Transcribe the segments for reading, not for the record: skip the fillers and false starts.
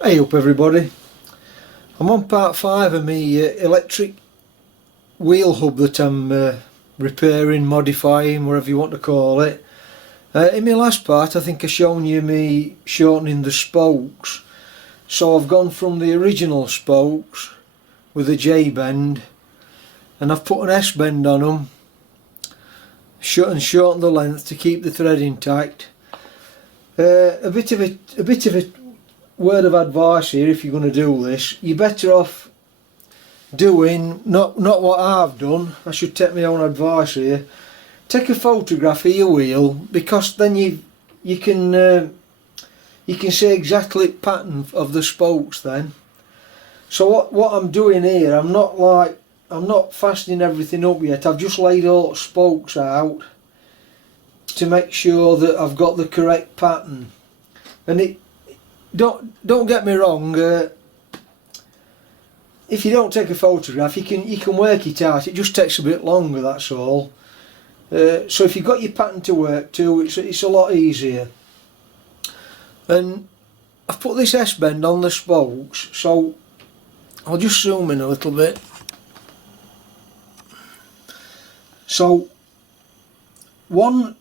Hey up everybody, I'm on part 5 of my electric wheel hub that I'm repairing, modifying, whatever you want to call it. In my last part I think I've shown you me shortening the spokes, so I've gone from the original spokes with a J bend and I've put an S bend on them and shortened the length to keep the thread intact. A bit of a word of advice here: if you're going to do this, you're better off doing not what I've done. I should take my own advice here. Take a photograph of your wheel, because then you can see exactly the pattern of the spokes then. So what I'm doing here, I'm not fastening everything up yet. I've just laid all the spokes out to make sure that I've got the correct pattern. And don't get me wrong, if you don't take a photograph you can work it out. It just takes a bit longer, that's all. So if you've got your pattern to work to, it's a lot easier. And I've put this S bend on the spokes, so I'll just zoom in a little bit. So one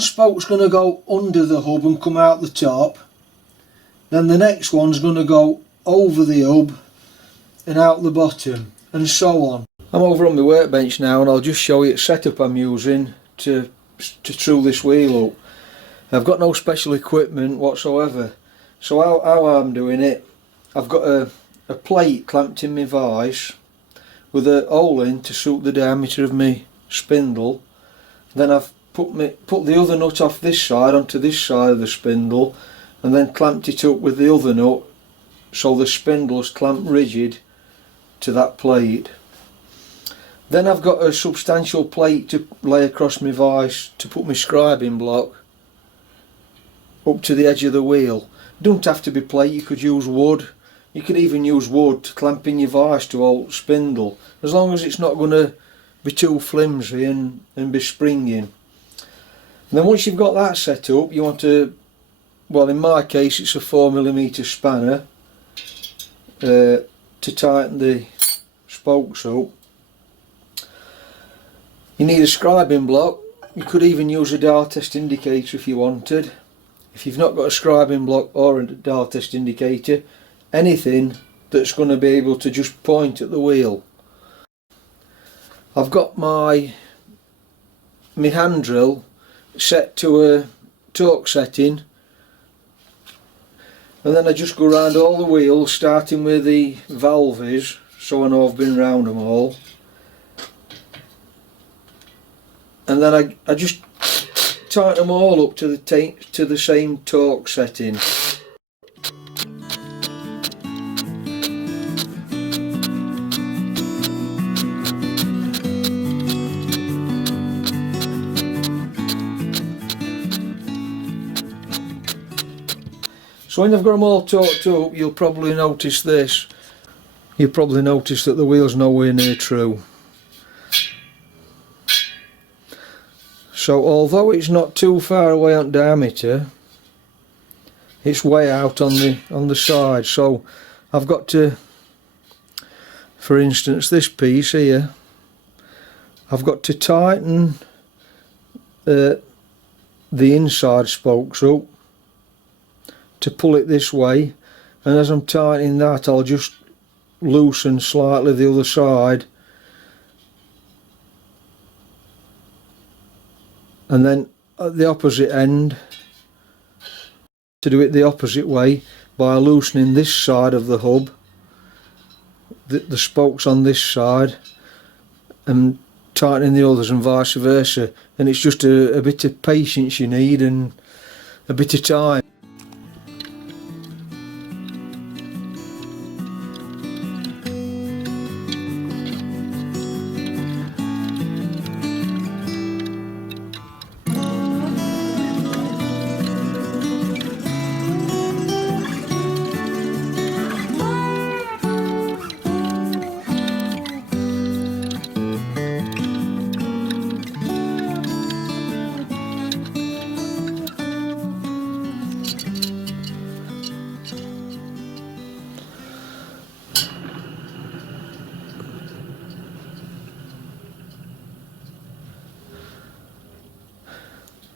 spoke's going to go under the hub and come out the top. Then the next one's going to go over the hub and out the bottom, and so on. I'm over on my workbench now and I'll just show you the setup I'm using to true this wheel up. I've got no special equipment whatsoever. So how I'm doing it, I've got a plate clamped in my vise with a hole in to suit the diameter of my spindle. Then I've put the other nut off this side onto this side of the spindle, and then clamped it up with the other nut so the spindle's clamped rigid to that plate. Then I've got a substantial plate to lay across my vise to put my scribing block up to the edge of the wheel. Don't have to be plate, you could use wood. You could even use wood to clamp in your vise to hold spindle, as long as it's not going to be too flimsy and be springing. And then once you've got that set up, you want to, well in my case it's a 4mm spanner to tighten the spokes up. You need a scribing block. You could even use a dial test indicator if you wanted. If you've not got a scribing block or a dial test indicator, anything that's going to be able to just point at the wheel. I've got my hand drill set to a torque setting, and then I just go around all the wheels starting where the valve is, so I know I've been round them all. And then I just tighten them all up to the same torque setting. So when I've got them all torqued up, you'll probably notice this. You'll probably notice that the wheel's nowhere near true. So although it's not too far away on diameter, it's way out on the side. So I've got to, for instance this piece here, I've got to tighten the inside spokes up to pull it this way, and as I'm tightening that I'll just loosen slightly the other side, and then at the opposite end to do it the opposite way by loosening this side of the hub, the spokes on this side, and tightening the others, and vice versa. And it's just a bit of patience you need and a bit of time.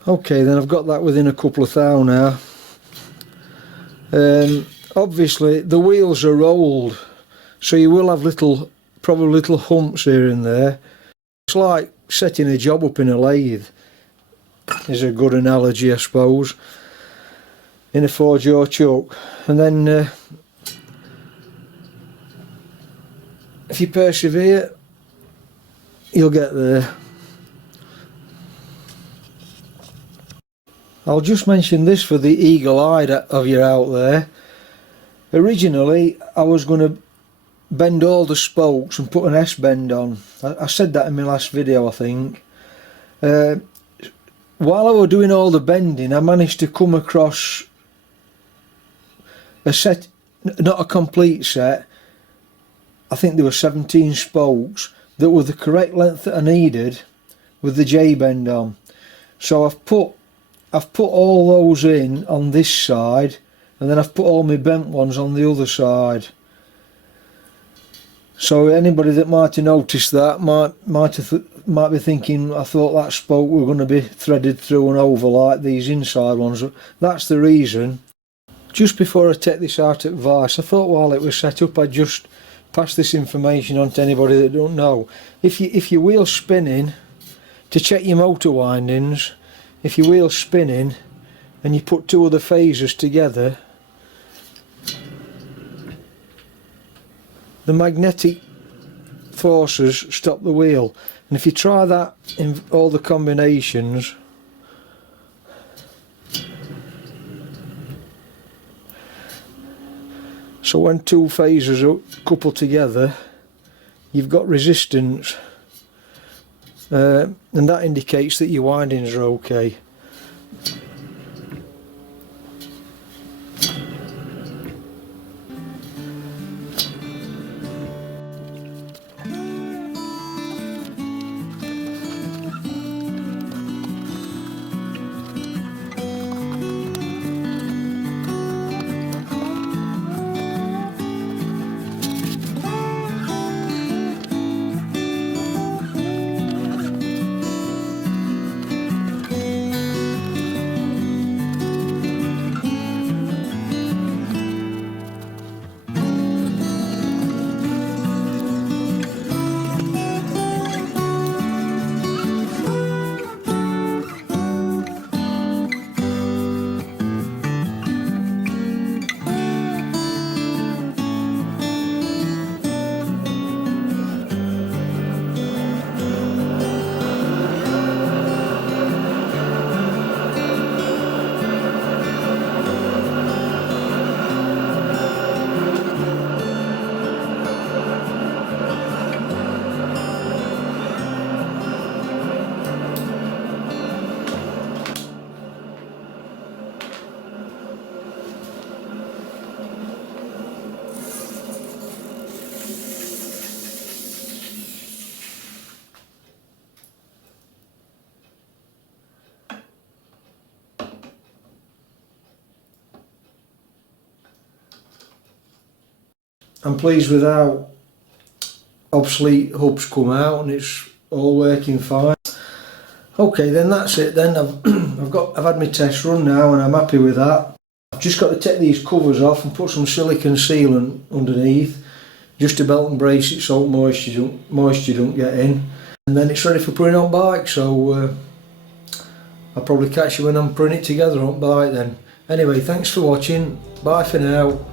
Okay, then I've got that within a couple of thou now. Obviously the wheels are rolled, so you will have probably little humps here and there. It's like setting a job up in a lathe, is a good analogy I suppose, in a four-jaw chuck. And then if you persevere, you'll get there. I'll just mention this for the eagle-eyed of you out there. Originally I was going to bend all the spokes and put an S-bend on. I said that in my last video, I think. While I was doing all the bending, I managed to come across a set, not a complete set. I think there were 17 spokes that were the correct length that I needed with the J-bend on. So I've put all those in on this side, and then I've put all my bent ones on the other side. So anybody that might have noticed that might be thinking, I thought that spoke were going to be threaded through and over like these inside ones. That's the reason. Just before I take this out at vice, I thought while it was set up I'd just pass this information on to anybody that don't know. If your wheel's spinning, to check your motor windings, if your wheel's spinning and you put two other phasers together, the magnetic forces stop the wheel. And if you try that in all the combinations, so when two phasers are coupled together, you've got resistance, and that indicates that your windings are okay. I'm pleased with how obsolete hubs come out, and it's all working fine. Okay, then that's it. Then I've had my test run now, and I'm happy with that. I've just got to take these covers off and put some silicone sealant underneath, just to belt and brace it so moisture don't get in, and then it's ready for putting on bike. So I'll probably catch you when I'm putting it together on bike then. Anyway, thanks for watching. Bye for now.